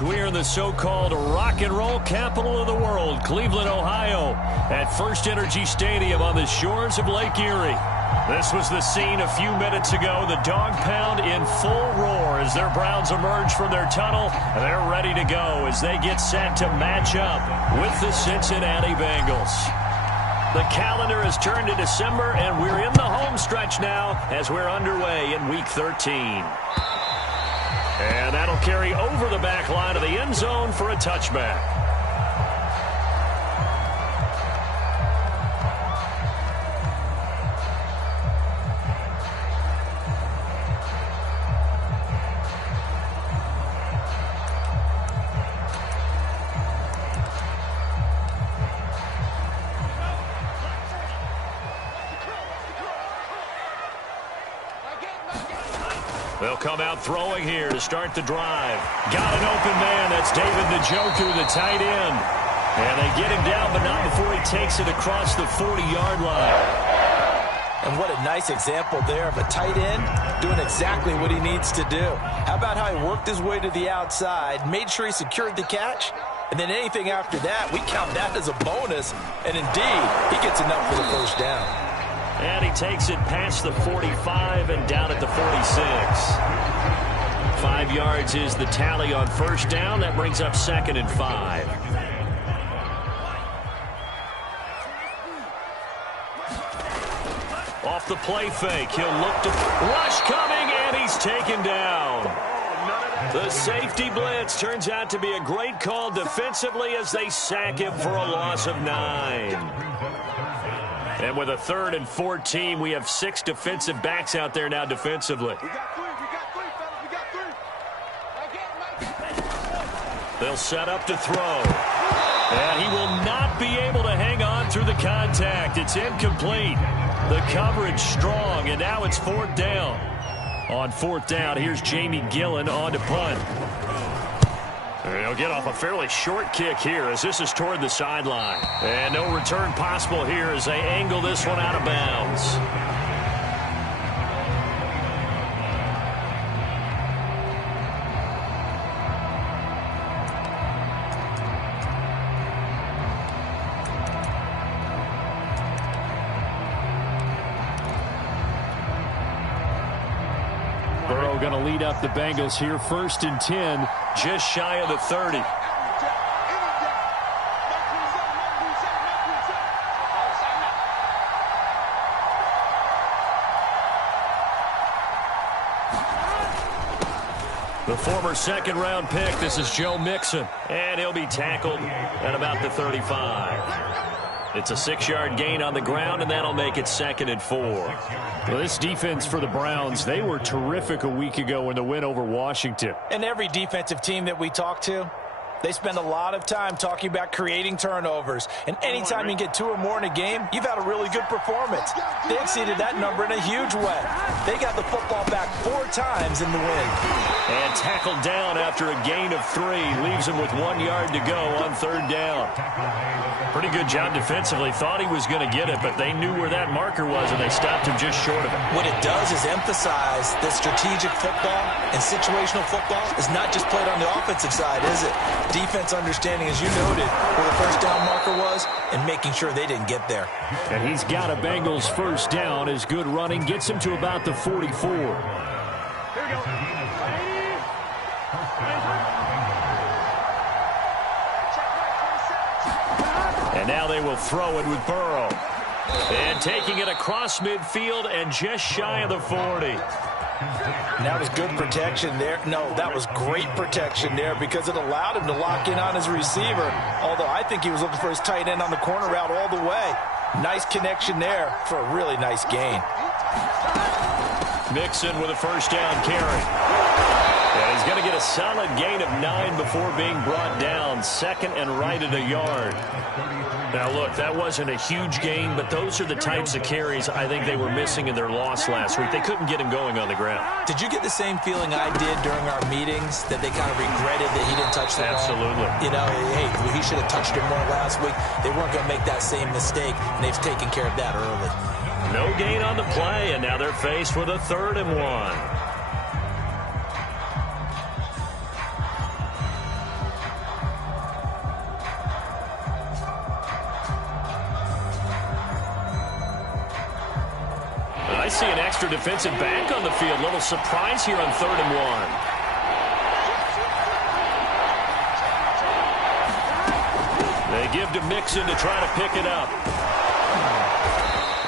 We're in the so-called rock and roll capital of the world, Cleveland, Ohio, at First Energy Stadium on the shores of Lake Erie. This was the scene a few minutes ago. The dog pound in full roar as their Browns emerge from their tunnel. They're ready to go as they get set to match up with the Cincinnati Bengals. The calendar has turned to December, and we're in the home stretch now as we're underway in Week 13. And that'll carry over the back line of the end zone for a touchback. They'll come out throwing here to start the drive. Got an open man. That's David Njoku, the tight end. And they get him down, but not before he takes it across the 40-yard line. And what a nice example there of a tight end doing exactly what he needs to do. How about how he worked his way to the outside, made sure he secured the catch, and then anything after that, we count that as a bonus. And indeed, he gets enough for the first down. And he takes it past the 45 and down at the 46. 5 yards is the tally on first down. That brings up 2nd and 5. Off the play fake. He'll look to rush coming, and he's taken down. The safety blitz turns out to be a great call defensively as they sack him for a loss of 9. And with a 3rd and 14, we have 6 defensive backs out there now defensively. They'll set up to throw. And he will not be able to hang on through the contact. It's incomplete. The coverage strong, and now it's 4th down. On 4th down, here's Jamie Gillen on to punt. He'll get off a fairly short kick here as this is toward the sideline. And no return possible here as they angle this one out of bounds. Burrow going to lead up the Bengals here. 1st and 10, just shy of the 30. The former 2nd-round pick, this is Joe Mixon. And he'll be tackled at about the 35. It's a 6-yard gain on the ground, and that'll make it 2nd and 4. Well, this defense for the Browns, they were terrific a week ago in the win over Washington. And every defensive team that we talk to, they spend a lot of time talking about creating turnovers. And anytime you get 2 or more in a game, you've had a really good performance. They exceeded that number in a huge way. They got the football back 4 times in the win. And tackled down after a gain of 3. Leaves him with 1 yard to go on 3rd down. Pretty good job defensively. Thought he was going to get it, but they knew where that marker was, and they stopped him just short of it. What it does is emphasize that strategic football and situational football is not just played on the offensive side, is it? Defense understanding, as you noted, where the first down marker was and making sure they didn't get there. And he's got a Bengals first down. His good running gets him to about the 44. Here we go. And now they will throw it with Burrow. And taking it across midfield and just shy of the 40. And that was good protection there. No, that was great protection there because it allowed him to lock in on his receiver. Although I think he was looking for his tight end on the corner route all the way. Nice connection there for a really nice gain. Mixon with a first down carry. And he's going to get a solid gain of 9 before being brought down. 2nd and right at a yard. Now, look, that wasn't a huge gain, but those are the types of carries I think they were missing in their loss last week. They couldn't get him going on the ground. Did you get the same feeling I did during our meetings, that they kind of regretted that he didn't touch the ball? Absolutely. You know, hey, he should have touched it more last week. They weren't going to make that same mistake, and they've taken care of that early. No gain on the play, and now they're faced with a 3rd and 1. see an extra defensive back on the field. Little surprise here on 3rd and 1. They give to Mixon to try to pick it up.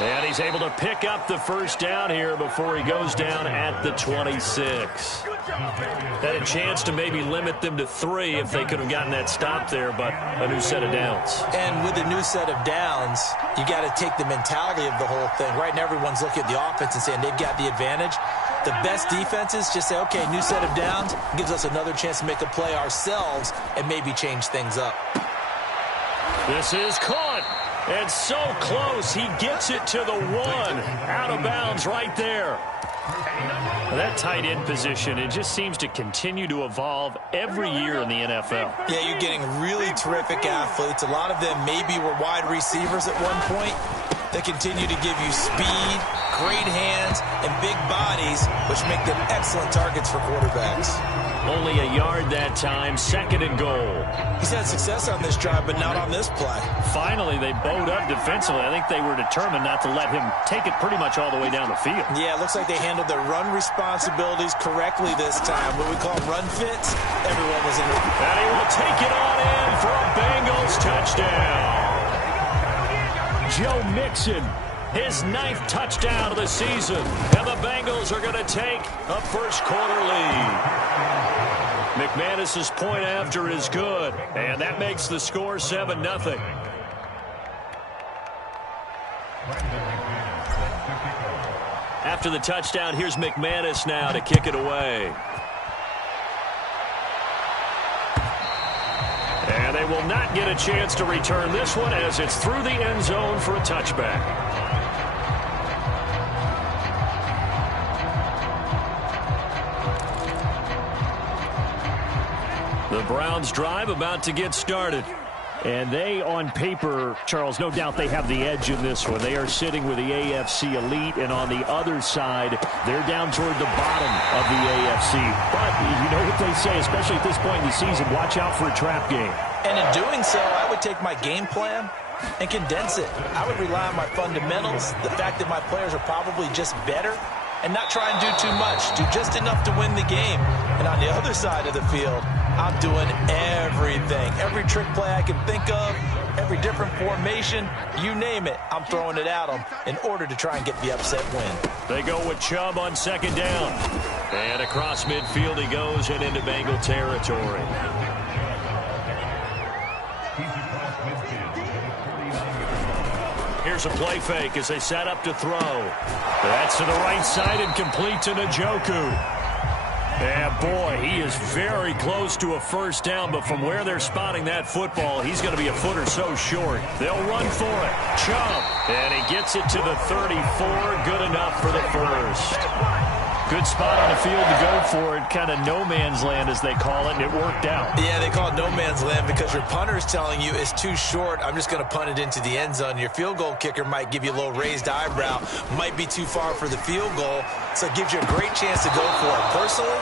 And he's able to pick up the first down here before he goes down at the 26. Had a chance to maybe limit them to 3 if they could have gotten that stop there, but a new set of downs. And with a new set of downs, you got to take the mentality of the whole thing. Right now, everyone's looking at the offense and saying they've got the advantage. The best defenses just say, okay, new set of downs, gives us another chance to make a play ourselves and maybe change things up. This is caught. And so close, he gets it to the 1. Out of bounds right there. That tight end position, it just seems to continue to evolve every year in the NFL. Yeah, you're getting really terrific athletes. A lot of them maybe were wide receivers at one point. They continue to give you speed, great hands, and big bodies, which make them excellent targets for quarterbacks. Only a yard that time, 2nd and goal. He's had success on this drive, but not on this play. Finally, they bowed up defensively. I think they were determined not to let him take it pretty much all the way down the field. Yeah, it looks like they handled their run responsibilities correctly this time. What we call run fits, everyone was in it. And he will take it on in for a Bengals touchdown. Joe Mixon, his 9th touchdown of the season. And the Bengals are going to take a first-quarter lead. McManus's point after is good, and that makes the score 7-0. After the touchdown, here's McManus now to kick it away. And they will not get a chance to return this one as it's through the end zone for a touchback. The Browns drive about to get started. And they, on paper, Charles, no doubt they have the edge in this one. They are sitting with the AFC elite, and on the other side, they're down toward the bottom of the AFC. But you know what they say, especially at this point in the season, watch out for a trap game. And in doing so, I would take my game plan and condense it. I would rely on my fundamentals, the fact that my players are probably just better, and not try and do too much. Do just enough to win the game. And on the other side of the field, I'm doing everything. Every trick play I can think of, every different formation, you name it, I'm throwing it at them in order to try and get the upset win. They go with Chubb on 2nd down. And across midfield he goes and into Bengal territory. Here's a play fake as they set up to throw. That's to the right side and complete to Njoku. Yeah, boy, he is very close to a first down, but from where they're spotting that football, he's going to be a foot or so short. They'll run for it. Chubb, and he gets it to the 34. Good enough for the first. Good spot on the field to go for it, kind of no man's land as they call it, and it worked out. Yeah, they call it no man's land because your punter is telling you it's too short. I'm just going to punt it into the end zone. Your field goal kicker might give you a little raised eyebrow, might be too far for the field goal, so it gives you a great chance to go for it. Personally,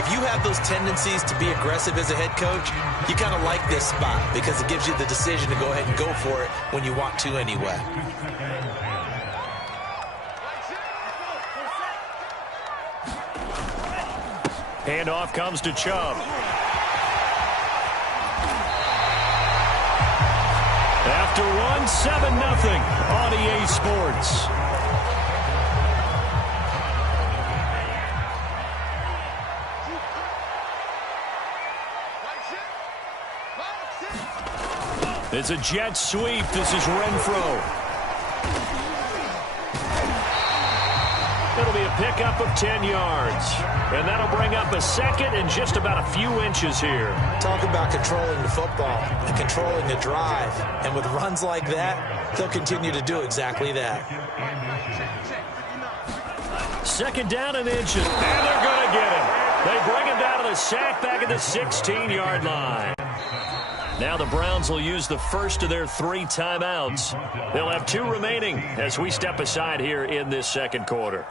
if you have those tendencies to be aggressive as a head coach, you kind of like this spot because it gives you the decision to go ahead and go for it when you want to anyway. Handoff comes to Chubb. After one, 7-0 on EA Sports. It's a jet sweep. This is Renfro. It'll be a pickup of 10 yards. And that'll bring up a second and just about a few inches here. Talk about controlling the football and controlling the drive. And with runs like that, they'll continue to do exactly that. 2nd down and inches. And they're going to get him. They bring him down to the sack back at the 16-yard line. Now the Browns will use the first of their 3 timeouts. They'll have 2 remaining as we step aside here in this second quarter.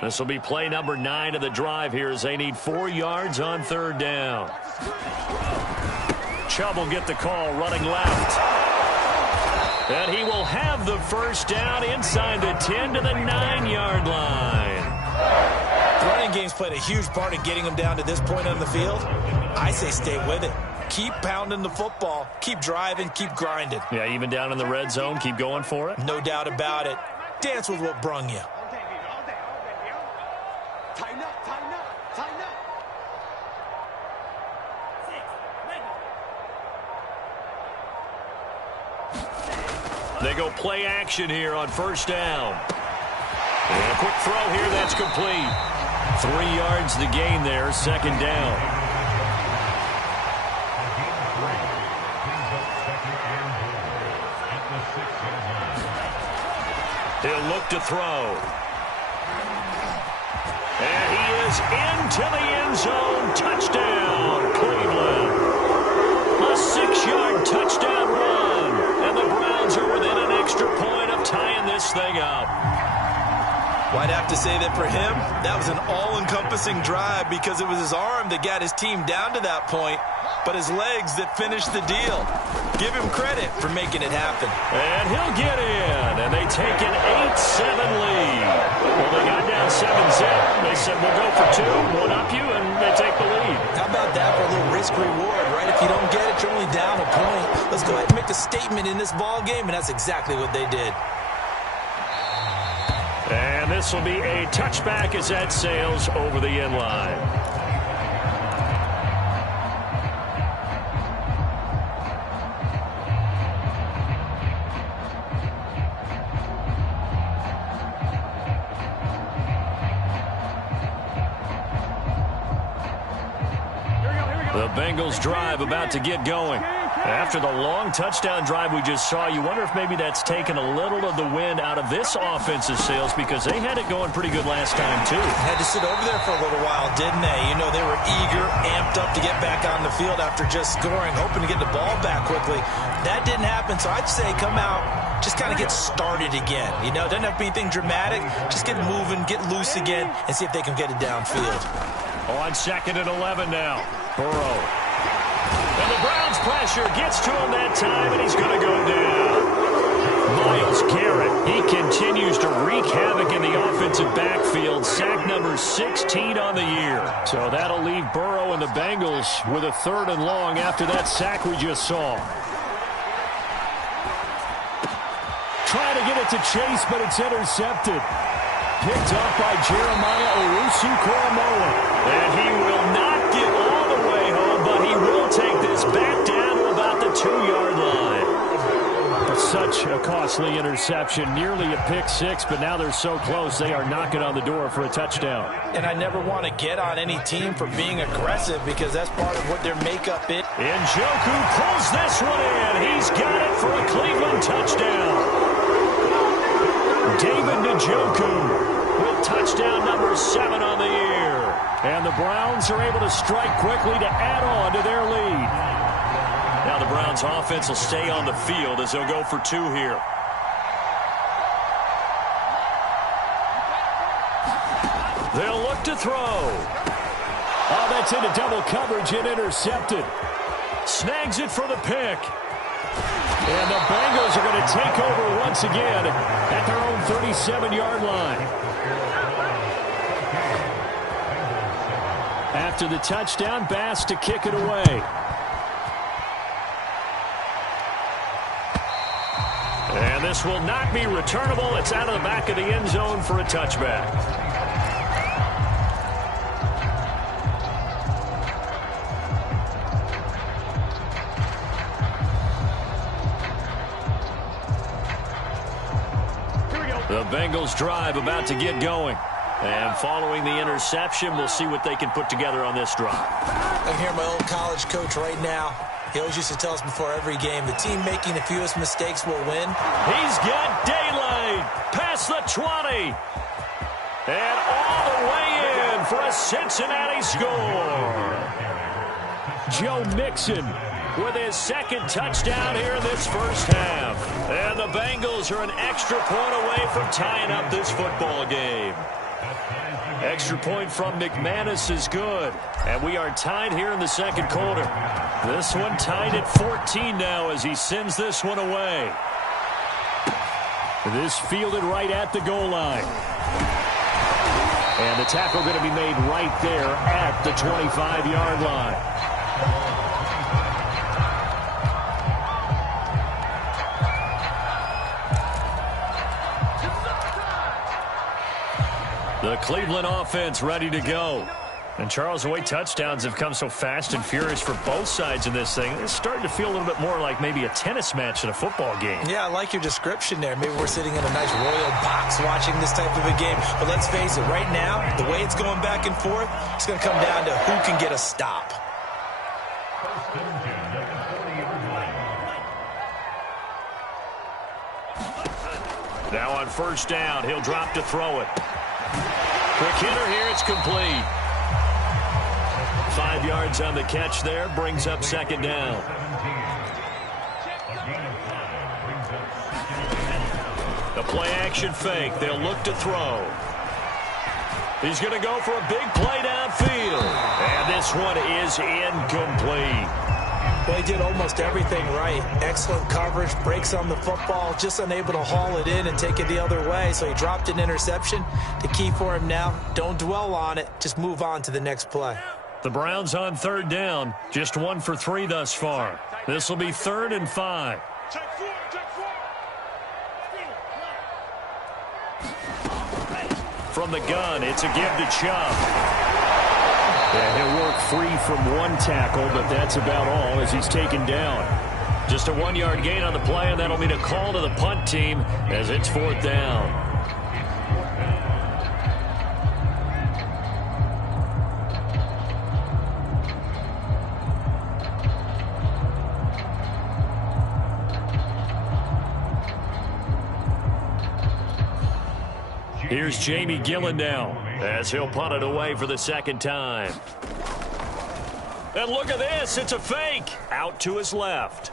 This will be play number 9 of the drive here as they need 4 yards on 3rd down. Chubb will get the call running left. And he will have the first down inside the 10 to the 9-yard line. The running game's played a huge part in getting him down to this point on the field. I say stay with it. Keep pounding the football. Keep driving. Keep grinding. Yeah, even down in the red zone, keep going for it. No doubt about it. Dance with what brung you. They go play action here on first down. And a quick throw here, that's complete. 3 yards the gain there, second down. He'll look to throw. And he is into the end zone. Touchdown, Cleveland. A 6-yard touchdown run. And the Browns are within an extra point of tying this thing up. Well, I'd have to say that for him, that was an all-encompassing drive because it was his arm that got his team down to that point, but his legs that finished the deal. Give him credit for making it happen. And he'll get in, and they take an 8-7 lead. Well, they got down 7-zip. They said, we'll go for 2, one up you, and they take the lead. How about that for a little risk-reward, right? If you don't get it, you're only down a point. Let's go ahead and make a statement in this ball game, and that's exactly what they did. And this will be a touchback as that sails over the end line. The Bengals drive about to get going. After the long touchdown drive we just saw, you wonder if maybe that's taken a little of the wind out of this offensive sails because they had it going pretty good last time, too. Had to sit over there for a little while, didn't they? You know, they were eager, amped up to get back on the field after just scoring, hoping to get the ball back quickly. That didn't happen, so I'd say come out, just kind of get started again. You know, doesn't have to be anything dramatic. Just get moving, get loose again, and see if they can get it downfield. On 2nd and 11 now, Burrow. And the Browns pressure gets to him that time, and he's going to go down. Myles Garrett, he continues to wreak havoc in the offensive backfield. Sack number 16 on the year. So that'll leave Burrow and the Bengals with a 3rd and long after that sack we just saw. Trying to get it to Chase, but it's intercepted. Picked up by Jeremiah Owusu-Koramoah. And he will not get all the way home, but he will take this back down to about the 2-yard line. Such a costly interception, nearly a pick six, but now they're so close they are knocking on the door for a touchdown. And I never want to get on any team for being aggressive because that's part of what their makeup is. Njoku pulls this one in. He's got it for a Cleveland touchdown. David Njoku with touchdown number 7 on the year. And the Browns are able to strike quickly to add on to their lead. Now the Browns offense will stay on the field as they'll go for 2 here. They'll look to throw. Oh, that's into double coverage and intercepted. Snags it for the pick. And the Bengals are going to take over once again at their own 37-yard line. After the touchdown, Bass to kick it away. And this will not be returnable. It's out of the back of the end zone for a touchback. The Bengals drive about to get going. And following the interception, we'll see what they can put together on this drive. I'm here, my old college coach right now. He always used to tell us before every game, the team making the fewest mistakes will win. He's got daylight past the 20. And all the way in for a Cincinnati score. Joe Mixon with his second touchdown here in this first half. And the Bengals are an extra point away from tying up this football game. Extra point from McManus is good. And we are tied here in the second quarter. This one tied at 14 now as he sends this one away. This fielded right at the goal line. And the tackle going to be made right there at the 25-yard line. The Cleveland offense ready to go. And Charles, the way touchdowns have come so fast and furious for both sides in this thing, it's starting to feel a little bit more like maybe a tennis match in a football game. Yeah, I like your description there. Maybe we're sitting in a nice royal box watching this type of a game. But let's face it, right now, the way it's going back and forth, it's going to come down to who can get a stop. Now on first down, he'll drop to throw it. Quick hitter here, it's complete. 5 yards on the catch there, brings up second down. The play action fake, they'll look to throw. He's going to go for a big play downfield. And this one is incomplete. Well, he did almost everything right. Excellent coverage, breaks on the football, just unable to haul it in and take it the other way. So he dropped an interception. The key for him now, don't dwell on it. Just move on to the next play. The Browns on third down, just 1 for 3 thus far. This will be 3rd and 5. From the gun, it's a give to Chubb. And he'll work free from one tackle, but that's about all as he's taken down. Just a 1-yard gain on the play, and that'll mean a call to the punt team as it's 4th down. Here's Jamie Gillen now as he'll punt it away for the second time. And look at this. It's a fake. Out to his left.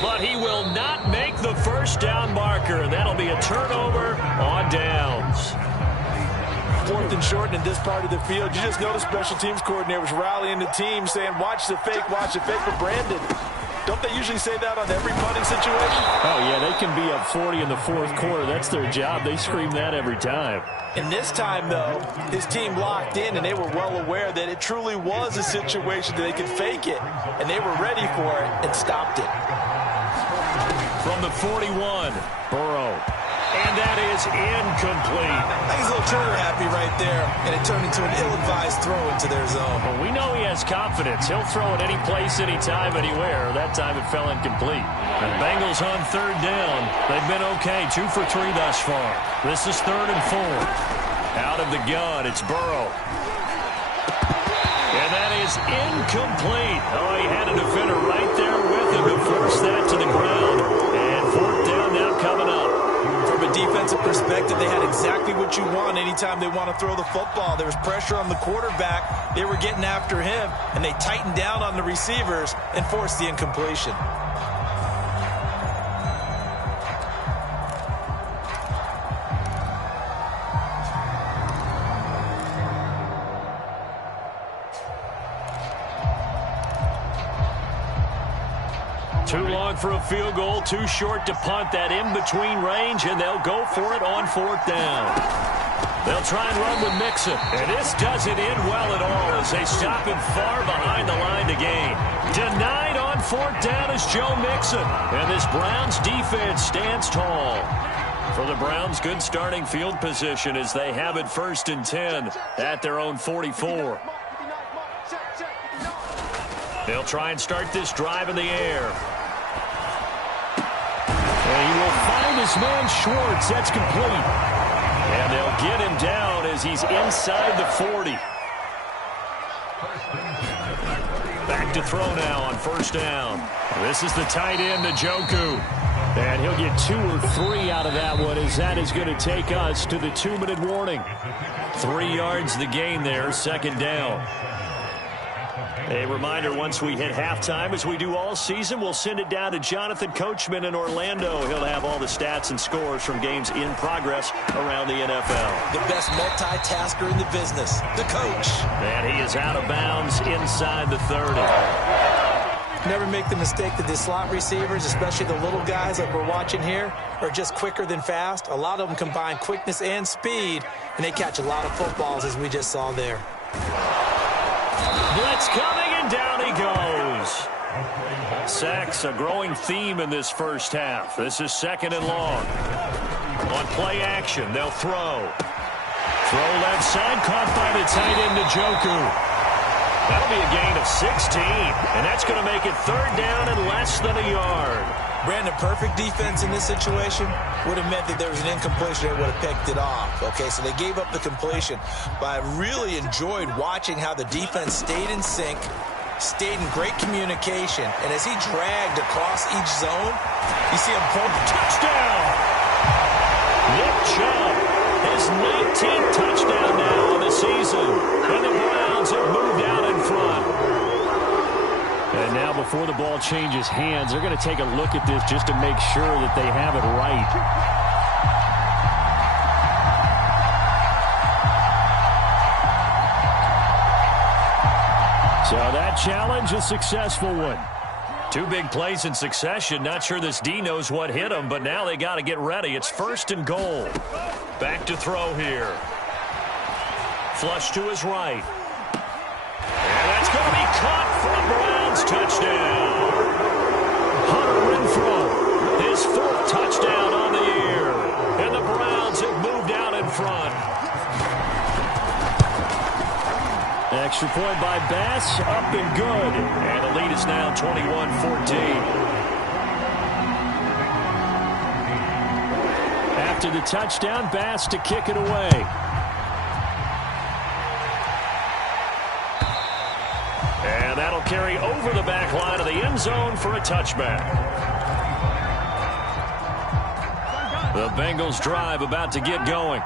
But he will not make the first down marker. That'll be a turnover on downs. 4th and short in this part of the field. You just noticed special teams coordinators rallying the team saying, watch the fake for Brandon. Don't they usually say that on every punting situation? Oh, yeah, they can be up 40 in the 4th quarter. That's their job. They scream that every time. And this time, though, his team locked in, and they were well aware that it truly was a situation that they could fake it. And they were ready for it and stopped it. From the 41, Burrow. And that is incomplete. I think he's a little trigger happy right there, and it turned into an ill-advised throw into their zone. Well, we know he has confidence. He'll throw it any place, anytime, anywhere. That time it fell incomplete. And Bengals on third down. They've been okay, 2 for 3 thus far. This is 3rd and 4. Out of the gun, it's Burrow. And that is incomplete. Oh, he had a defender right there with him to force that to the ground. And 4th down now coming up. From a defensive perspective, they had exactly what you want anytime they want to throw the football. There was pressure on the quarterback. They were getting after him, and they tightened down on the receivers and forced the incompletion. Too long for a field goal, too short to punt. That in-between range, and they'll go for it on 4th down. They'll try and run with Mixon. And this doesn't end well at all as they stop him far behind the line to gain. Denied on 4th down is Joe Mixon. And this Browns defense stands tall. For the Browns, good starting field position as they have it 1st and 10 at their own 44. They'll try and start this drive in the air. And he will find his man Schwartz. That's complete. And they'll get him down as he's inside the 40. Back to throw now on 1st down. This is the tight end, Njoku. And he'll get 2 or 3 out of that one as that is going to take us to the 2-minute warning. 3 yards the gain there, 2nd down. A reminder, once we hit halftime, as we do all season, we'll send it down to Jonathan Coachman in Orlando. He'll have all the stats and scores from games in progress around the NFL. The best multitasker in the business, the coach. And he is out of bounds inside the 30. Never make the mistake that the slot receivers, especially the little guys like we're watching here, are just quicker than fast. A lot of them combine quickness and speed, and they catch a lot of footballs, as we just saw there. Blitz coming, and down he goes. Sacks a growing theme in this first half. This is 2nd and long. On play action, they'll throw. Throw left side, caught by the tight end, Njoku. That'll be a gain of 16, and that's going to make it 3rd down and less than a yard. Brandon, perfect defense in this situation would have meant that there was an incompletion that would have picked it off. Okay, so they gave up the completion, but I really enjoyed watching how the defense stayed in sync, stayed in great communication, and as he dragged across each zone, you see him pull. Touchdown! Nick Chubb, his 19th touchdown now of the season, and the Browns have moved out in front. And now before the ball changes hands, they're going to take a look at this just to make sure that they have it right. So that challenge, a successful one. 2 big plays in succession. Not sure this D knows what hit him, but now they got to get ready. It's 1st and goal. Back to throw here. Flush to his right. And that's going to be caught for a Browns touchdown. Hunter Renfrow, his 4th touchdown on the year. And the Browns have moved out in front. Extra point by Bass, up and good. And the lead is now 21-14. After the touchdown, Bass to kick it away. And that'll carry over the back line of the end zone for a touchback. The Bengals drive about to get going.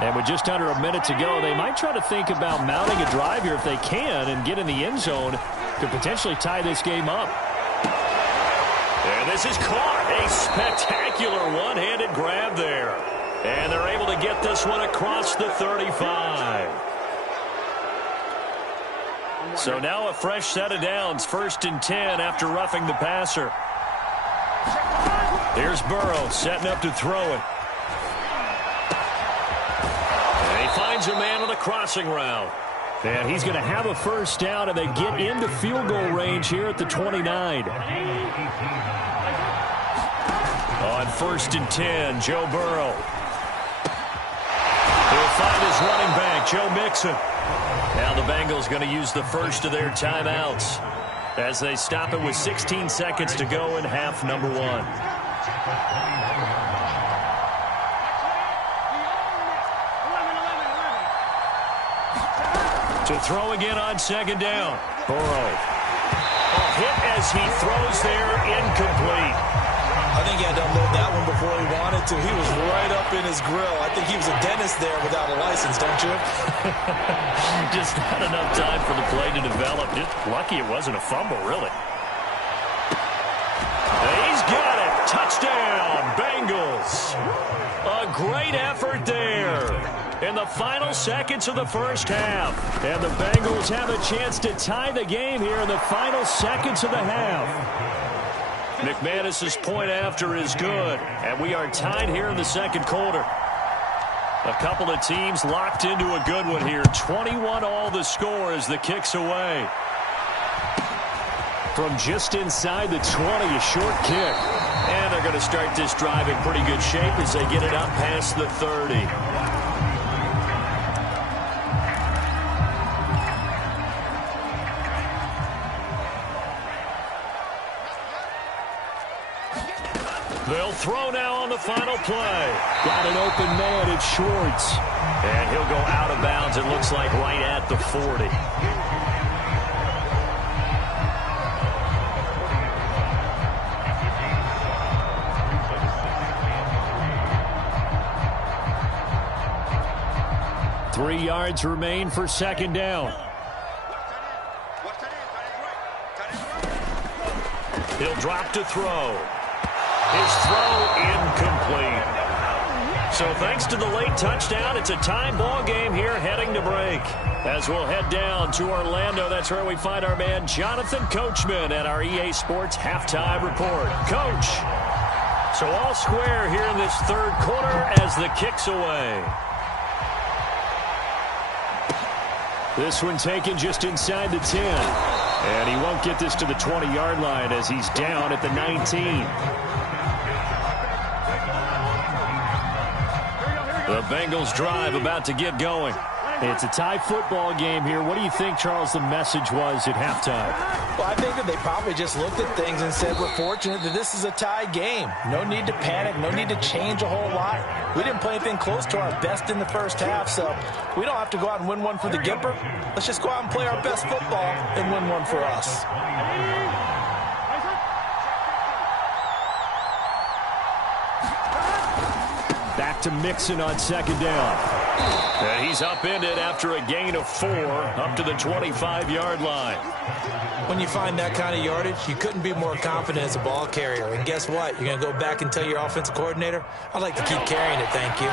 And with just under a minute to go, they might try to think about mounting a drive here if they can and get in the end zone to potentially tie this game up. And this is caught. A spectacular one-handed grab there. And they're able to get this one across the 35. So now a fresh set of downs. 1st and 10 after roughing the passer. Here's Burrow setting up to throw it. Finds a man on the crossing route. And he's going to have a 1st down, and they get into field goal range here at the 29. On 1st and 10, Joe Burrow. He'll find his running back, Joe Mixon. Now the Bengals going to use the first of their timeouts as they stop it with 16 seconds to go in half number 1. To throw again on 2nd down. Burrow. A hit as he throws there, incomplete. I think he had to unload that one before he wanted to. He was right up in his grill. I think he was a dentist there without a license, don't you? Just not enough time for the play to develop. Just lucky it wasn't a fumble, really. He's got it. Touchdown, Bengals. A great effort there in the final seconds of the first half. And the Bengals have a chance to tie the game here in the final seconds of the half. McManus's point after is good, and we are tied here in the 2nd quarter. A couple of teams locked into a good one here. 21-all the score as the kick's away. From just inside the 20, a short kick. And they're going to start this drive in pretty good shape as they get it up past the 30. They'll throw now on the final play. Got an open man, it's Schwartz. And he'll go out of bounds, it looks like, right at the 40. Three yards remain for 2nd down. He'll drop to throw. His throw incomplete. So thanks to the late touchdown, it's a time ball game here heading to break. As we'll head down to Orlando, that's where we find our man Jonathan Coachman at our EA Sports Halftime Report. Coach, so all square here in this third quarter as the kick's away. This one taken just inside the 10. And he won't get this to the 20-yard line as he's down at the 19. The Bengals drive about to get going. It's a tie football game here. What do you think, Charles, the message was at halftime? Well, I think that they probably just looked at things and said, we're fortunate that this is a tie game. No need to panic. No need to change a whole lot. We didn't play anything close to our best in the first half, so we don't have to go out and win one for the Gipper. Let's just go out and play our best football and win one for us. Back to Mixon on second down. And he's upended after a gain of 4 up to the 25-yard line. When you find that kind of yardage, you couldn't be more confident as a ball carrier. And guess what? You're going to go back and tell your offensive coordinator, I'd like to keep carrying it, thank you.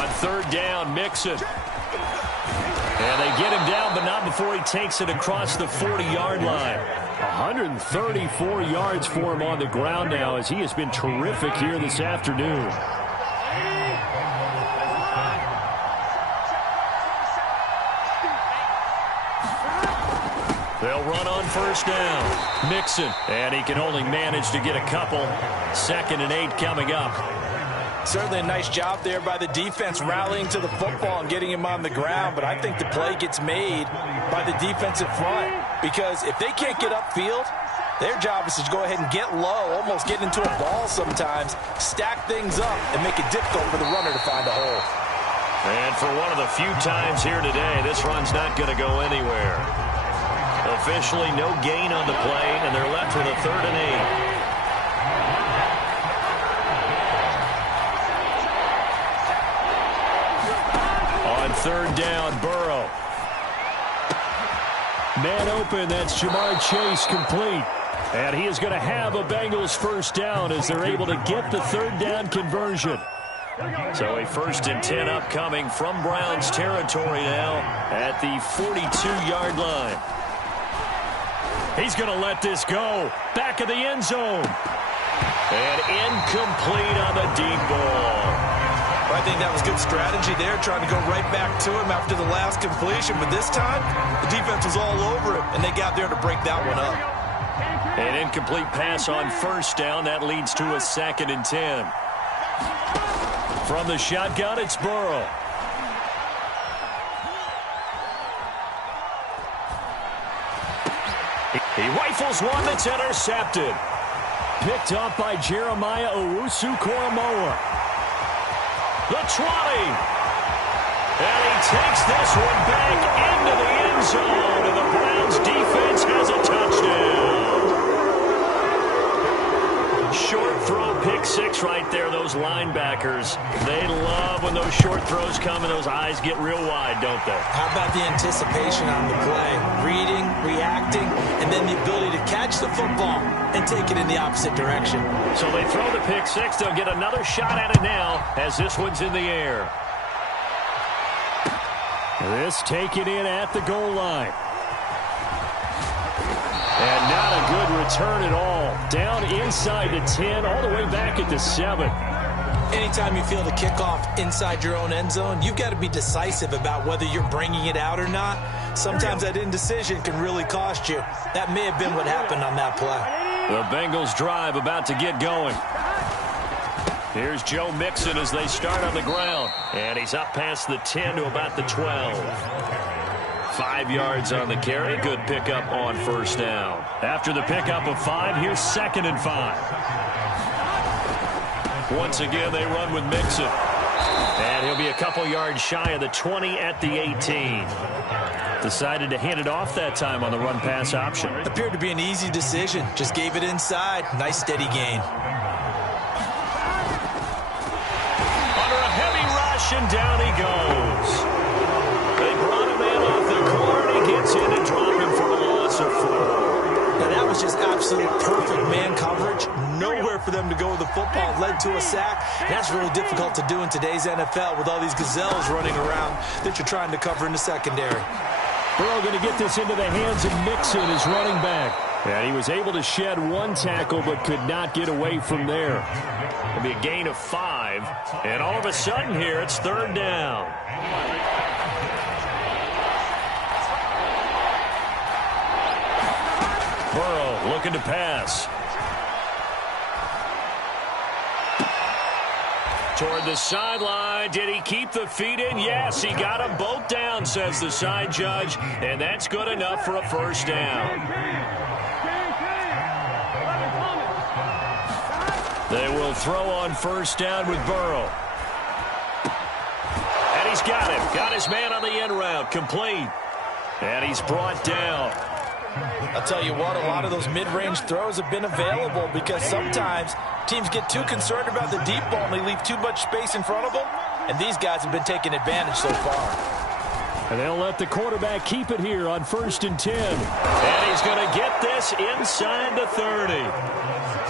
On third down, Mixon. And they get him down, but not before he takes it across the 40-yard line. 134 yards for him on the ground now as he has been terrific here this afternoon. They'll run on first down. Mixon, and he can only manage to get a couple. 2nd and 8 coming up. Certainly a nice job there by the defense rallying to the football and getting him on the ground, but I think the play gets made by the defensive front because if they can't get upfield, their job is to go ahead and get low, almost get into a ball sometimes, stack things up, and make it difficult for the runner to find a hole. And for one of the few times here today, this run's not going to go anywhere. Officially no gain on the play, and they're left with a 3rd and 8. Third down, Burrow. Man open, that's Jamar Chase complete. And he is going to have a Bengals first down as they're able to get the 3rd down conversion. So a 1st and 10 upcoming from Browns territory now at the 42-yard line. He's going to let this go. Back of the end zone. And incomplete on the deep ball. I think that was good strategy there, trying to go right back to him after the last completion. But this time, the defense was all over him, and they got there to break that one up. An incomplete pass on first down. That leads to a 2nd and 10. From the shotgun, it's Burrow. He rifles one that's intercepted. Picked up by Jeremiah Owusu-Koramoah. The 20. And he takes this one back into the end zone. And the Browns defense has a touchdown. Short throw, pick 6 right there. Those linebackers, they love when those short throws come and those eyes get real wide, don't they? How about the anticipation on the play? Reading, reacting, and then the ability to catch the football and take it in the opposite direction. So they throw the pick 6. They'll get another shot at it now as this one's in the air. This taken in at the goal line. And not a good return at all. Down inside the 10, all the way back at the 7. Anytime you feel the kickoff inside your own end zone, you've got to be decisive about whether you're bringing it out or not. Sometimes that indecision can really cost you. That may have been what happened on that play. The Bengals drive about to get going. Here's Joe Mixon as they start on the ground. And he's up past the 10 to about the 12. 5 yards on the carry. Good pickup on first down. After the pickup of 5, here's 2nd and 5. Once again, they run with Mixon. And he'll be a couple yards shy of the 20 at the 18. Decided to hand it off that time on the run-pass option. Appeared to be an easy decision. Just gave it inside. Nice steady gain. Under a heavy rush, and down he goes. They brought him in off the corner. He gets in and drop him for a loss of 4. Now, that was just absolute perfect man coverage for them to go with the football, led to a sack. And that's really difficult to do in today's NFL with all these gazelles running around that you're trying to cover in the secondary. Burrow going to get this into the hands of Mixon, his running back. And he was able to shed one tackle but could not get away from there. It'll be a gain of 5. And all of a sudden here, it's 3rd down. Burrow looking to pass. Toward the sideline. Did he keep the feet in? Yes, he got them both down, says the side judge. And that's good enough for a 1st down. They will throw on 1st down with Burrow. And he's got him. Got his man on the end route. Complete. And he's brought down. I'll tell you what, a lot of those mid-range throws have been available because sometimes teams get too concerned about the deep ball and they leave too much space in front of them. And these guys have been taking advantage so far. And they'll let the quarterback keep it here on 1st and 10. And he's going to get this inside the 30.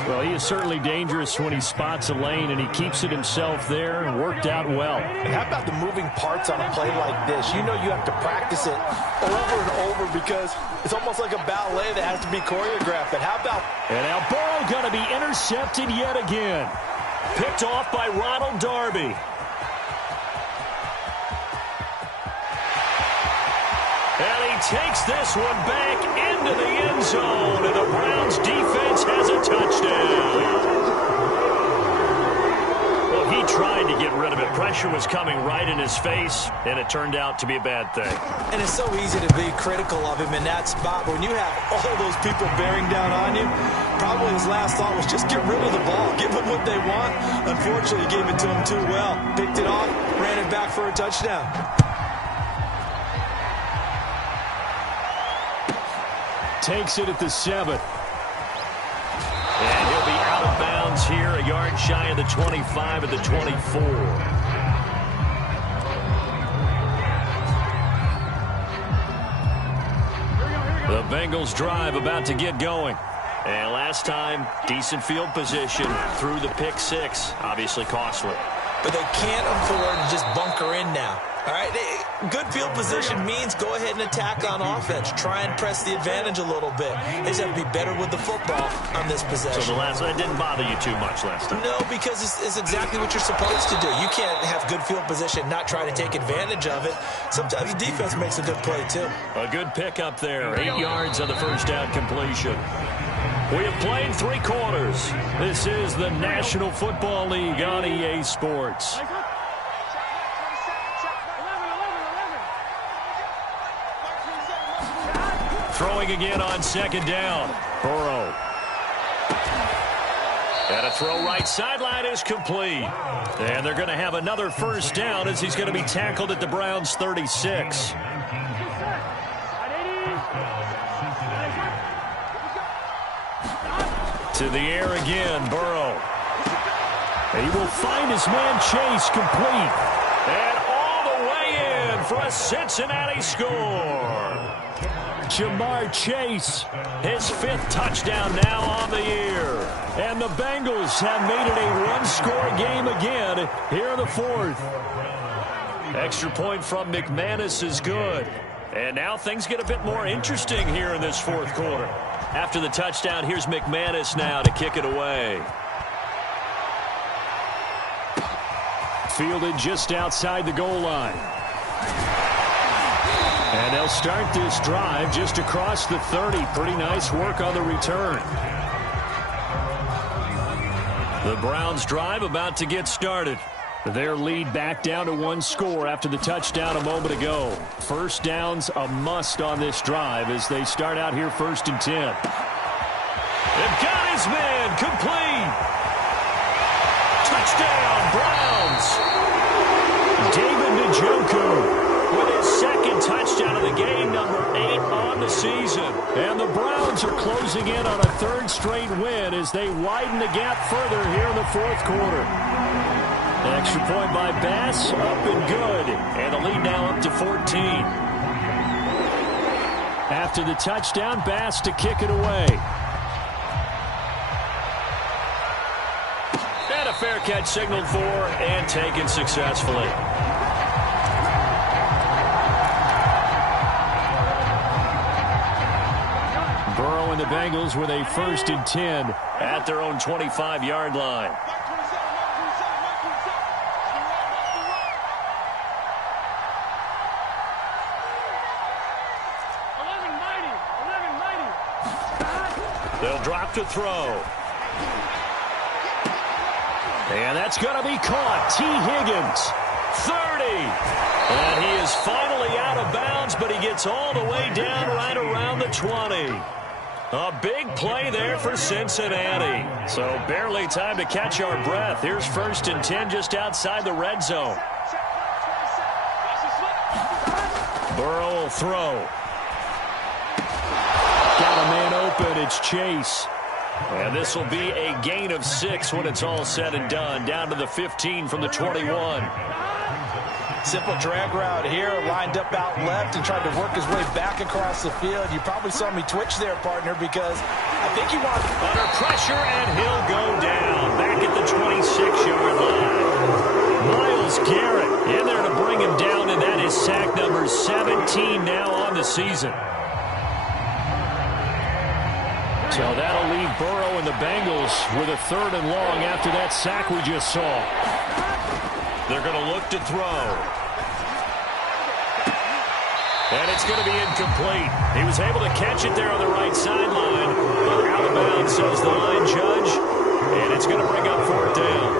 Well, he is certainly dangerous when he spots a lane, and he keeps it himself there and worked out well. And how about the moving parts on a play like this? You know you have to practice it over and over because it's almost like a ballet that has to be choreographed. But how about... And now Burrow going to be intercepted yet again. Picked off by Ronald Darby. And he takes this one back into the end zone, and the Browns defense has a touchdown. Well, he tried to get rid of it. Pressure was coming right in his face, and it turned out to be a bad thing. And it's so easy to be critical of him in that spot. When you have all those people bearing down on you, probably his last thought was just get rid of the ball. Give them what they want. Unfortunately, he gave it to them too well. Picked it off, ran it back for a touchdown. Takes it at the 7. And he'll be out of bounds here, a yard shy of the 25 at the 24. The Bengals drive about to get going. And last time, decent field position through the pick 6. Obviously costly. But they can't afford to just bunker in now. All right, good field position means go ahead and attack on offense. Try and press the advantage a little bit. They just have to be better with the football on this possession. So the last one didn't bother you too much last time? No, because it's exactly what you're supposed to do. You can't have good field position, not try to take advantage of it. Sometimes the defense makes a good play, too. A good pickup there. 8 yards on the 1st down completion. We have played 3 quarters. This is the National Football League on EA Sports. Throwing again on 2nd down. Burrow. And a throw right sideline is complete. And they're going to have another 1st down as he's going to be tackled at the Browns' 36. To the air again, Burrow. He will find his man Chase complete. And all the way in for a Cincinnati score. Jamar Chase, his 5th touchdown now on the year. And the Bengals have made it a one-score game again here in the 4th. Extra point from McManus is good. And now things get a bit more interesting here in this 4th quarter. After the touchdown, here's McManus now to kick it away. Fielded just outside the goal line. And they'll start this drive just across the 30. Pretty nice work on the return. The Browns drive about to get started. Their lead back down to 1 score after the touchdown a moment ago. 1st down's a must on this drive as they start out here 1st and 10. They've got his man complete. Touchdown, Browns. David Njoku with his 2nd touchdown of the game, number 8 on the season. And the Browns are closing in on a 3rd straight win as they widen the gap further here in the 4th quarter. An extra point by Bass, up and good. And the lead now up to 14. After the touchdown, Bass to kick it away. a fair catch signaled for and taken successfully. Burrow and the Bengals with a 1st and 10 at their own 25-yard line. They'll drop to throw. And that's going to be caught. T. Higgins, 30. And he is finally out of bounds, but he gets all the way down right around the 20. A big play there for Cincinnati. So barely time to catch our breath. Here's 1st and 10 just outside the red zone. Burrow will throw. Got a man open. It's Chase. And this will be a gain of 6 when it's all said and done. Down to the 15 from the 21. Simple drag route here, lined up out left and tried to work his way back across the field. You probably saw me twitch there, partner, because I think he wanted... Under pressure, and he'll go down. Back at the 26-yard line. Myles Garrett in there to bring him down, and that is sack number 17 now on the season. So that'll leave Burrow and the Bengals with a 3rd and long after that sack we just saw. They're going to look to throw. And it's going to be incomplete. He was able to catch it there on the right sideline. But out of bounds, says the line judge. And it's going to bring up 4th down.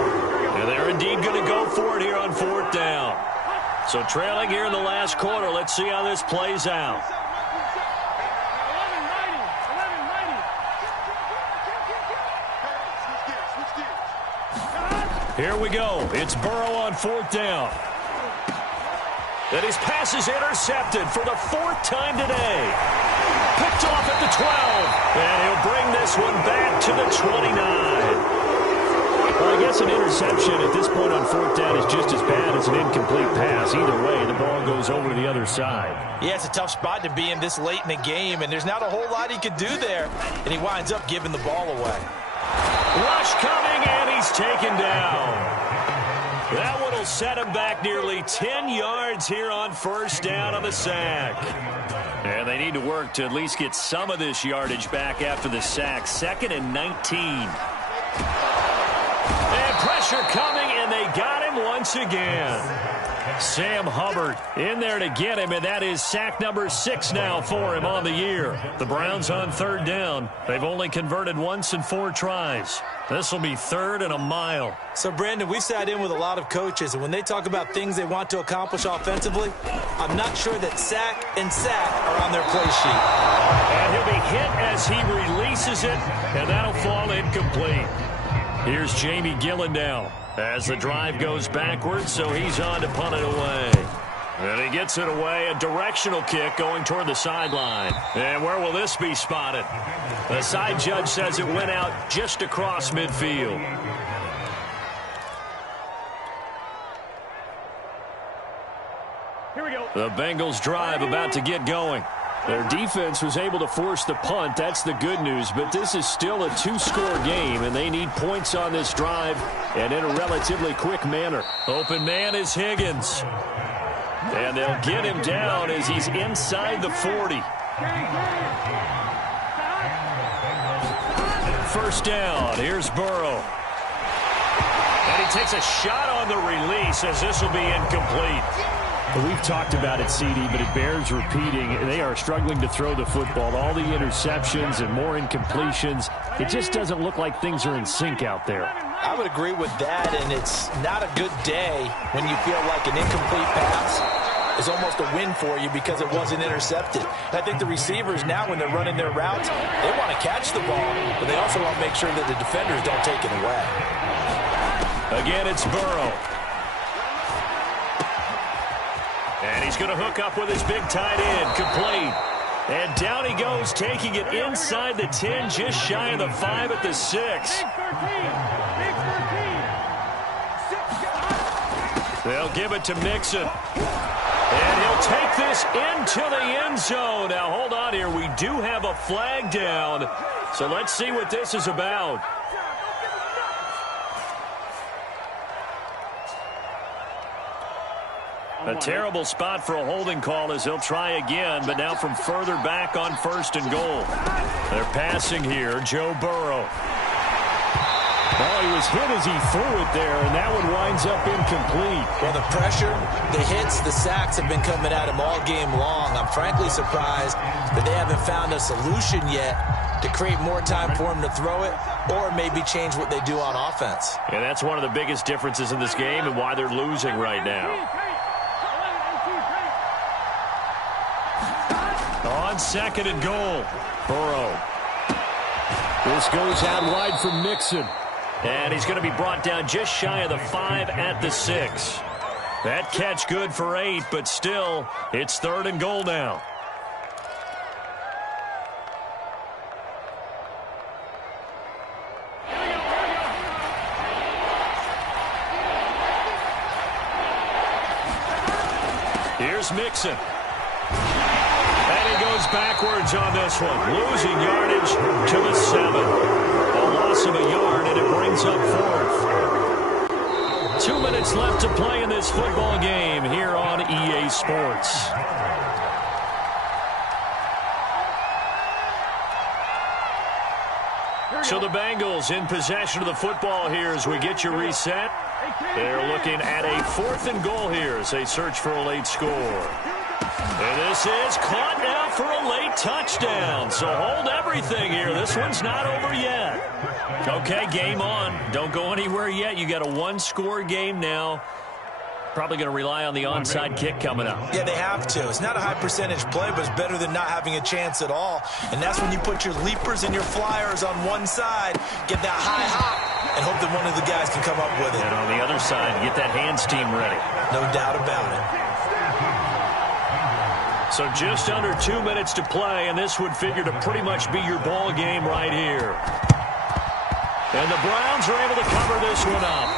And they're indeed going to go for it here on 4th down. So trailing here in the last quarter. Let's see how this plays out. Here we go. It's Burrow on 4th down. And his pass is intercepted for the 4th time today. Picked off at the 12. And he'll bring this one back to the 29. Well, I guess an interception at this point on 4th down is just as bad as an incomplete pass. Either way, the ball goes over to the other side. Yeah, it's a tough spot to be in this late in the game, and there's not a whole lot he could do there. And he winds up giving the ball away. Rush coming, and he's taken down. That one will set him back nearly 10 yards here on 1st down on the sack. And they need to work to at least get some of this yardage back after the sack. 2nd and 19. And pressure coming, and they got him once again. Sam Hubbard in there to get him, and that is sack number 6 now for him on the year. The Browns on 3rd down. They've only converted once in 4 tries. This will be 3rd and a mile. So, Brandon, we've sat in with a lot of coaches, and when they talk about things they want to accomplish offensively, I'm not sure that sack and sack are on their play sheet. And he'll be hit as he releases it, and that'll fall incomplete. Here's Jamie Gillen now as the drive goes backwards, so he's on to punt it away. And he gets it away, a directional kick going toward the sideline. And where will this be spotted? The side judge says it went out just across midfield. Here we go. The Bengals drive about to get going. Their defense was able to force the punt. That's the good news. But this is still a 2-score game, and they need points on this drive and in a relatively quick manner. Open man is Higgins. And they'll get him down as he's inside the 40. 1st down. Here's Burrow. And he takes a shot on the release as this will be incomplete. We've talked about it, CD, but it bears repeating. They are struggling to throw the football. All the interceptions and more incompletions. It just doesn't look like things are in sync out there. I would agree with that, and it's not a good day when you feel like an incomplete pass is almost a win for you because it wasn't intercepted. And I think the receivers now, when they're running their routes, they want to catch the ball, but they also want to make sure that the defenders don't take it away. Again, it's Burrow. And he's going to hook up with his big tight end, complete. And down he goes, taking it inside the 10, just shy of the 5 at the 6. They'll give it to Mixon. And he'll take this into the end zone. Now, hold on here. We do have a flag down. So let's see what this is about. A terrible spot for a holding call as they'll try again, but now from further back on 1st and goal. They're passing here, Joe Burrow. Well, he was hit as he threw it there, and that one winds up incomplete. Well, the pressure, the hits, the sacks have been coming at him all game long. I'm frankly surprised that they haven't found a solution yet to create more time for him to throw it or maybe change what they do on offense. And that's one of the biggest differences in this game and why they're losing right now. On 2nd and goal, Burrow. This goes out wide from Mixon. And he's going to be brought down just shy of the 5 at the 6. That catch good for 8, but still, it's 3rd and goal now. Here's Mixon. And he goes backwards on this one, losing yardage to the 7. Loss of a yard, and it brings up 4th. 2 minutes left to play in this football game here on EA Sports. So the Bengals in possession of the football here as we get you reset. They're looking at a 4th and goal here as they search for a late score. And this is caught now for a late touchdown. So hold everything here. This one's not over yet. Okay, game on. Don't go anywhere yet. You got a 1-score game now. Probably going to rely on the onside kick coming up. Yeah, they have to. It's not a high percentage play, but it's better than not having a chance at all. And that's when you put your leapers and your flyers on one side, get that high hop, and hope that one of the guys can come up with it. And on the other side, get that hands team ready. No doubt about it. So just under 2 minutes to play, and this would figure to pretty much be your ball game right here. And the Browns are able to cover this one up.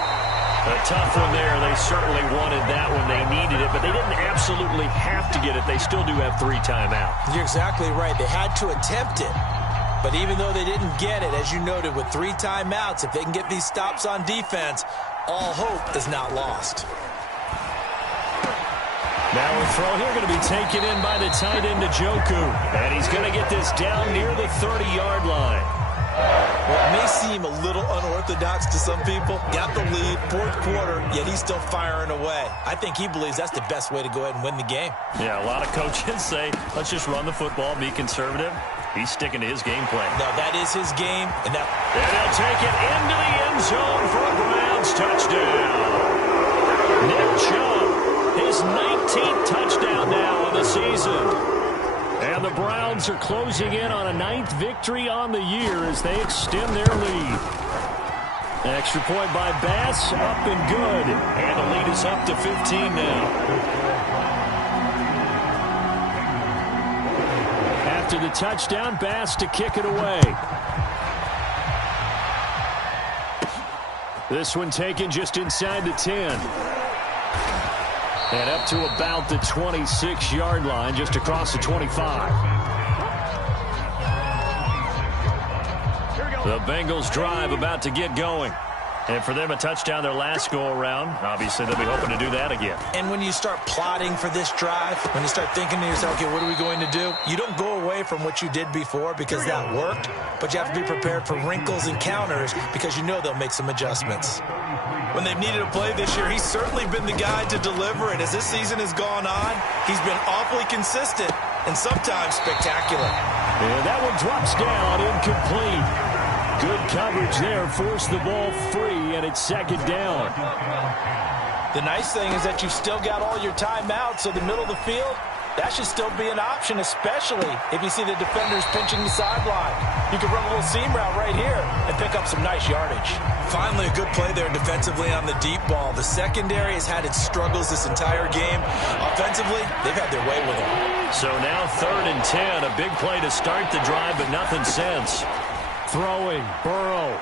A tough one there. They certainly wanted that one. They needed it, but they didn't absolutely have to get it. They still do have 3 timeouts. You're exactly right. They had to attempt it. But even though they didn't get it, as you noted, with 3 timeouts, if they can get these stops on defense, all hope is not lost. Now a throw here going to be taken in by the tight end, Njoku. And he's going to get this down near the 30-yard line. Well, it may seem a little unorthodox to some people. Got the lead, 4th quarter, yet he's still firing away. I think he believes that's the best way to go ahead and win the game. Yeah, a lot of coaches say, let's just run the football, be conservative. He's sticking to his game plan. No, that is his game. And they'll take it into the end zone for a Browns touchdown. Nick Chubb, his 19th touchdown now of the season. And the Browns are closing in on a 9th victory on the year as they extend their lead. Extra point by Bass, up and good. And the lead is up to 15 now. After the touchdown, Bass to kick it away. This one taken just inside the 10. And up to about the 26-yard line, just across the 25. The Bengals drive about to get going. And for them, a touchdown their last go-around. Obviously, they'll be hoping to do that again. And when you start plotting for this drive, when you start thinking to yourself, okay, what are we going to do? You don't go away from what you did before because that worked, but you have to be prepared for wrinkles and counters because you know they'll make some adjustments. When they've needed a play this year, he's certainly been the guy to deliver it. As this season has gone on, he's been awfully consistent and sometimes spectacular. And that one drops down, incomplete. Good coverage there, forced the ball free, and it's 2nd down. The nice thing is that you've still got all your timeouts, so the middle of the field, that should still be an option, especially if you see the defenders pinching the sideline. You can run a little seam route right here and pick up some nice yardage. Finally, a good play there defensively on the deep ball. The secondary has had its struggles this entire game. Offensively, they've had their way with it. So now 3rd and 10, a big play to start the drive, but nothing since. Throwing, Burrow.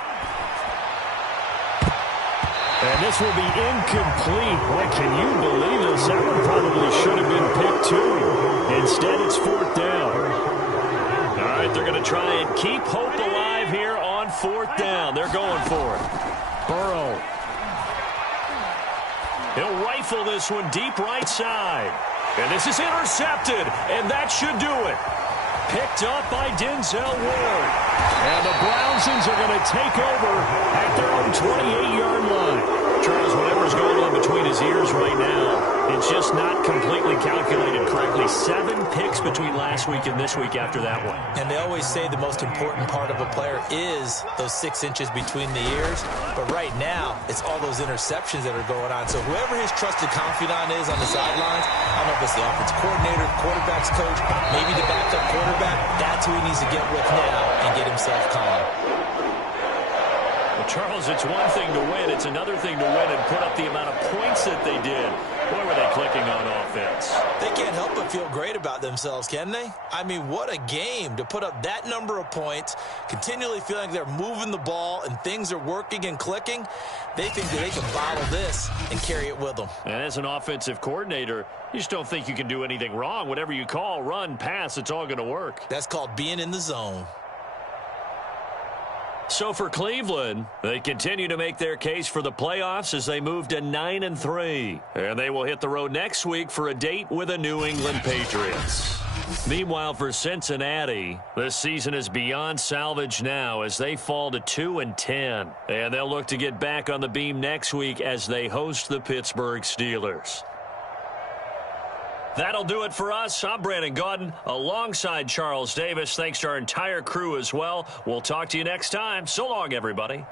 And this will be incomplete. Boy, can you believe this? That one probably should have been picked too. Instead, it's 4th down. All right, they're going to try and keep hope alive here on 4th down. They're going for it. Burrow. He'll rifle this one deep right side. And this is intercepted, and that should do it. Picked up by Denzel Ward. And the Brownsons are going to take over at their own 28-yard line. Charles, whatever's going on between his ears right now, it's just not completely calculated correctly. 7 picks between last week and this week after that one. And they always say the most important part of a player is those 6 inches between the ears. But right now, it's all those interceptions that are going on. So whoever his trusted confidant is on the sidelines, I don't know if it's the offensive coordinator, quarterback's coach, maybe the backup quarterback, that's who he needs to get with now and get himself calm. Well, Charles, it's one thing to win. It's another thing to win and put up the amount of points that they did. Boy, were they clicking on offense. They can't help but feel great about themselves, can they? I mean, what a game to put up that number of points, continually feeling like they're moving the ball and things are working and clicking. They think that they can bottle this and carry it with them. And as an offensive coordinator, you just don't think you can do anything wrong. Whatever you call, run, pass, it's all going to work. That's called being in the zone. So for Cleveland, they continue to make their case for the playoffs as they move to 9-3. And they will hit the road next week for a date with the New England Patriots. Meanwhile, for Cincinnati, this season is beyond salvage now as they fall to 2-10. And they'll look to get back on the beam next week as they host the Pittsburgh Steelers. That'll do it for us. I'm Brandon Gaudin alongside Charles Davis. Thanks to our entire crew as well. We'll talk to you next time. So long, everybody.